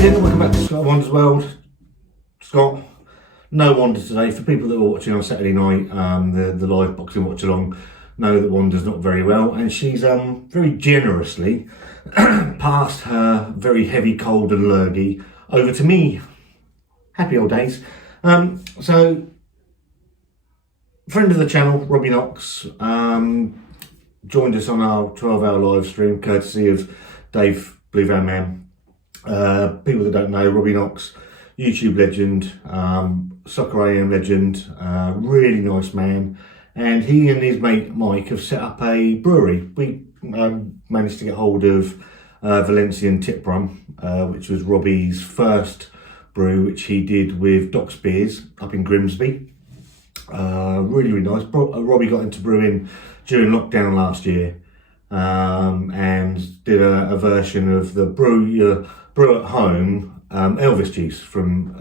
again, welcome back to Scott Wanda's World. Scott, no Wanda today. For people that were watching on Saturday night, the live boxing watch along, know that Wanda's not very well, and she's very generously passed her very heavy cold and lurgy over to me. Happy old days. So, friend of the channel, Robbie Knox, joined us on our 12-hour live stream, courtesy of Dave Blue Van Man. People that don't know, Robbie Knox, YouTube legend, Soccer AM legend, really nice man, and he and his mate Mike have set up a brewery. We managed to get hold of Valencian Tip Rum, which was Robbie's first brew, which he did with Doc's Beers up in Grimsby. Really, really nice. Robbie got into brewing during lockdown last year, and did a version of the brew at home Elvis juice from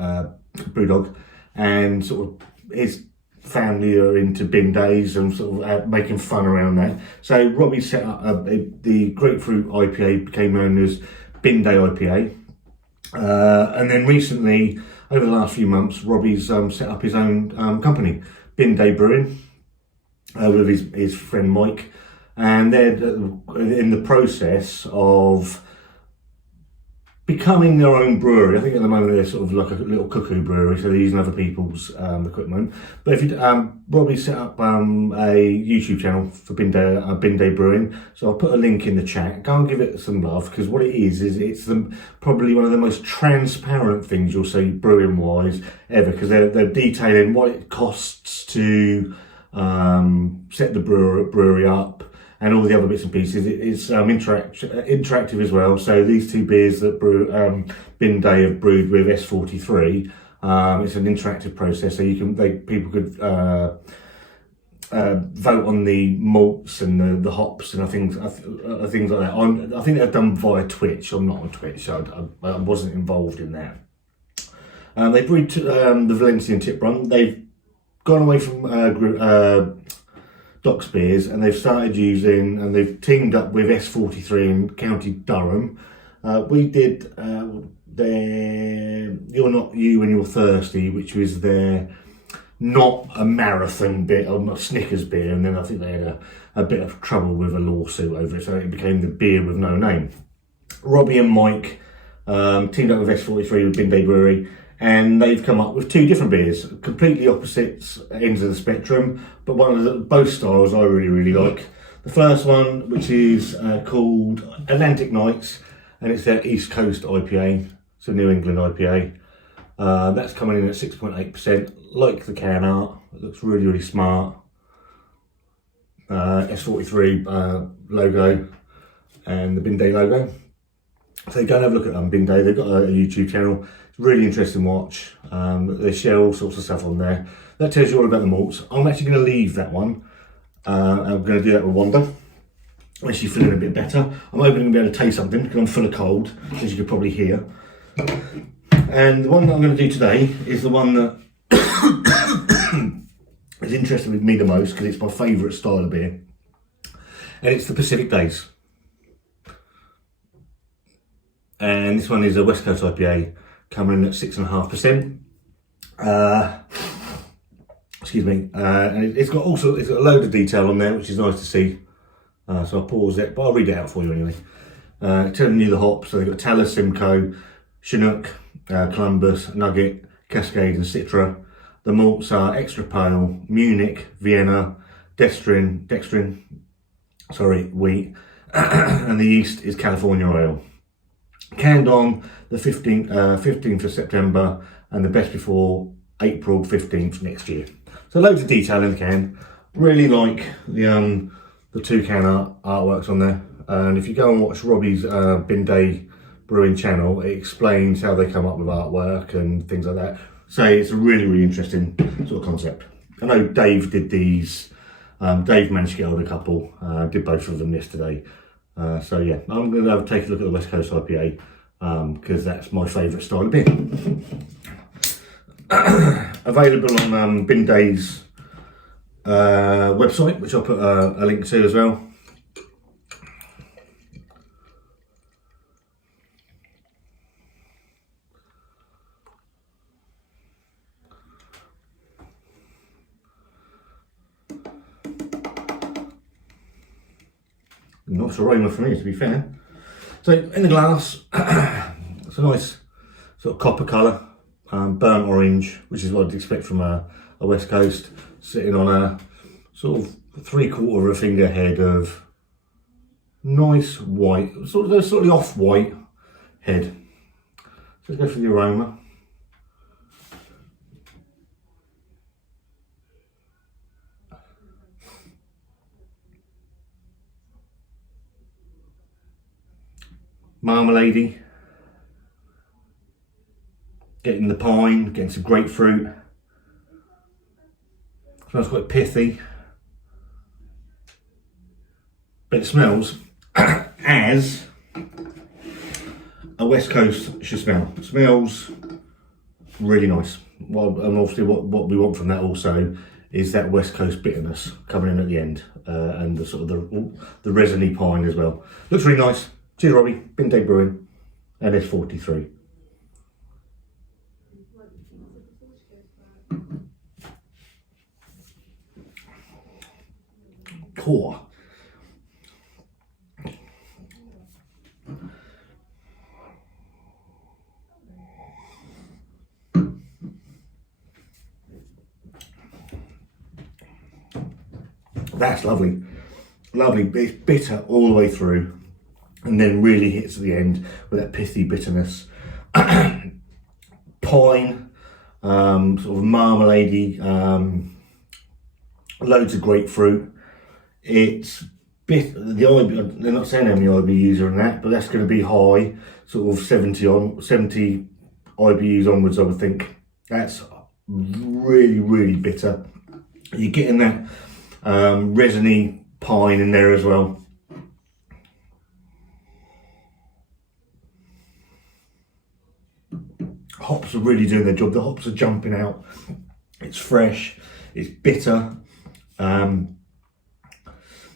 Brewdog, and sort of his family are into bin days and sort of making fun around that. So Robbie set up the grapefruit IPA, became known as Bin Day IPA, and then recently, over the last few months, Robbie's set up his own company, Bin Day Brewing, with his friend Mike, and they're in the process of becoming their own brewery. I think at the moment they're sort of like a little cuckoo brewery, so they're using other people's equipment. But if you, Robbie set up a YouTube channel for Bin Day Brewing, so I'll put a link in the chat. Go and give it some love, because what it is it's probably one of the most transparent things you'll see brewing wise ever, because they're detailing what it costs to set the brewery up, and all the other bits and pieces. It's interactive as well. So these two beers that Bin Day have brewed with S43, it's an interactive process. So people could vote on the malts and the hops and things like that. I think they're done via Twitch. I'm not on Twitch, so I wasn't involved in that. They brewed the Valencian Tip Rum. They've gone away from Doc's Beers, and they've started using, and they've teamed up with S43 in County Durham. We did their You're Not You When You're Thirsty, which was their not a marathon bit, or not Snickers beer, and then I think they had a bit of trouble with a lawsuit over it, so it became the beer with no name. Robbie and Mike teamed up with S43 with Bin Day Brewery, and they've come up with two different beers, completely opposite ends of the spectrum, but both styles I really, really like. The first one, which is called Atlantic Nights, and it's their East Coast IPA. It's a New England IPA. That's coming in at 6.8%. Like the can art, it looks really, really smart. S43 logo and the Bin Day logo. So go and have a look at them, Bin Day. They've got a YouTube channel. Really interesting watch. They share all sorts of stuff on there. That tells you all about the malts. I'm actually going to leave that one. I'm going to do that with Wanda, when she's feeling a bit better. I'm hoping to be able to taste something, because I'm full of cold, as you could probably hear. And the one that I'm going to do today is the one that is interested with me the most, because it's my favourite style of beer. And it's the Pacific Days. And this one is a West Coast IPA, coming in at 6.5%. Excuse me. And it's got a load of detail on there, which is nice to see. So I'll pause it, but I'll read it out for you anyway. Telling you the hops. So they've got Talus, Simcoe, Chinook, Columbus, Nugget, Cascade, and Citra. The malts are extra pale, Munich, Vienna, dextrin, wheat, and the yeast is California ale. Canned on the 15th of September, and the best before April 15th next year. So loads of detail in the can. Really like the two can artworks on there. And if you go and watch Robbie's Bin Day Brewing channel, it explains how they come up with artwork and things like that. So it's a really, really interesting sort of concept. I know Dave did these. Dave managed to get hold of a couple. Did both of them yesterday. So yeah, I'm going to take a look at the West Coast IPA, because that's my favourite style of beer. Available on Bin Day's website, which I'll put a link to as well. nice aroma for me, to be fair. So in the glass, it's a nice sort of copper colour, burnt orange, which is what I'd expect from a West Coast, sitting on a sort of 3/4 of a finger head of nice white, sort of off-white head. So let's go for the aroma. Marmalade, getting the pine, getting some grapefruit. Smells quite pithy, but it smells as a West Coast should smell. It smells really nice. Well, and obviously what we want from that also is that West Coast bitterness coming in at the end, and the sort of the resiny pine as well. Looks really nice. Cheers, Robbie. Bin Day Brewing and S43. Cool. That's lovely. Lovely. It's bitter all the way through, and then really hits at the end with that pithy bitterness. Pine, sort of marmalade-y, loads of grapefruit. It's bit the IBU, they're not saying how many IBUs are in that, but that's going to be high, sort of 70 IBUs onwards, I would think. That's really, really bitter. You're getting that resiny pine in there as well. Hops are really doing their job. The hops are jumping out. It's fresh. It's bitter.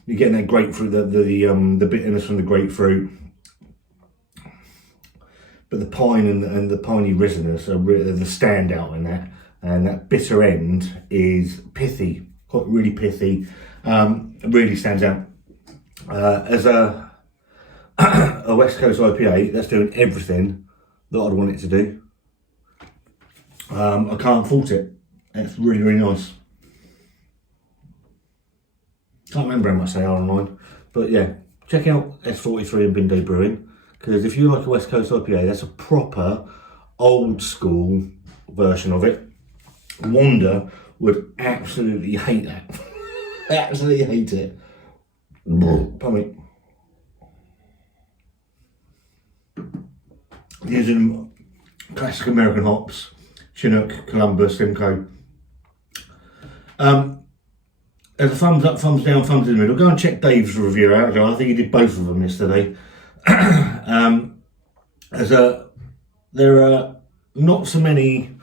You're getting that grapefruit, the bitterness from the grapefruit, but the pine and the piney resinous are the standout in that. And that bitter end is pithy, quite really pithy. Really stands out as a West Coast IPA. That's doing everything that I'd want it to do. I can't fault it. It's really, really nice. Can't remember how much they are online, but yeah, check out S43 and Bin Day Brewing, because if you like a West Coast IPA, that's a proper old school version of it. Wanda would absolutely hate that. Absolutely hate it. Pardon me. Using classic American hops, Chinook, Columbus, Simcoe. As a thumbs up, thumbs down, thumbs in the middle. Go and check Dave's review out. I think he did both of them yesterday. There are not so many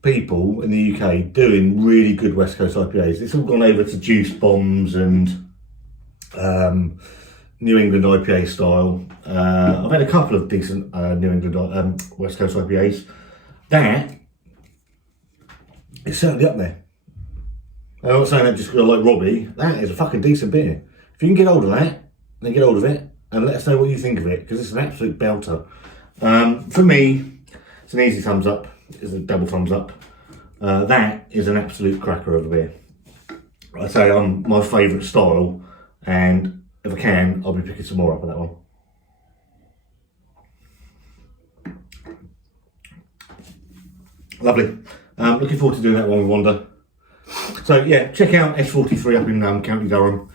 people in the UK doing really good West Coast IPAs. It's all gone over to juice bombs and New England IPA style. I've had a couple of decent New England West Coast IPAs. That is certainly up there. I'm not saying that just because I like Robbie. That is a fucking decent beer. If you can get hold of that, then get hold of it and let us know what you think of it, because it's an absolute belter. For me, it's an easy thumbs up. It's a double thumbs up. That is an absolute cracker of a beer. I say my favourite style, and if I can, I'll be picking some more up of that one. Lovely. Looking forward to doing that one with Wanda. So yeah, check out S43 up in County Durham.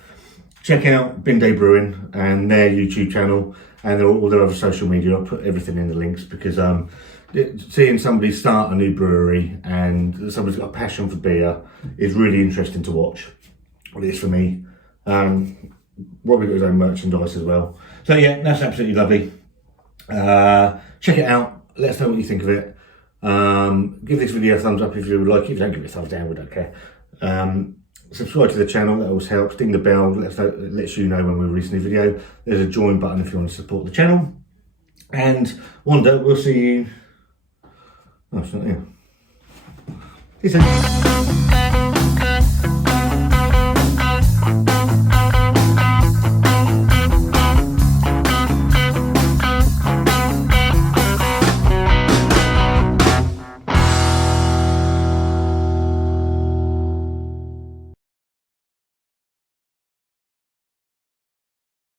Check out Bin Day Brewing and their YouTube channel and all their other social media. I'll put everything in the links, because seeing somebody start a new brewery and somebody's got a passion for beer is really interesting to watch. Well, it is for me. Robbie got his own merchandise as well. So yeah, that's absolutely lovely. Check it out. Let us know what you think of it. Give this video a thumbs up if you would like it. If you don't, give it a thumbs down, we don't care. Subscribe to the channel, that always helps. Ding the bell, lets you know when we release a new video. There's a join button if you want to support the channel. And Wanda, we'll see you. Oh, it's not here. See you soon.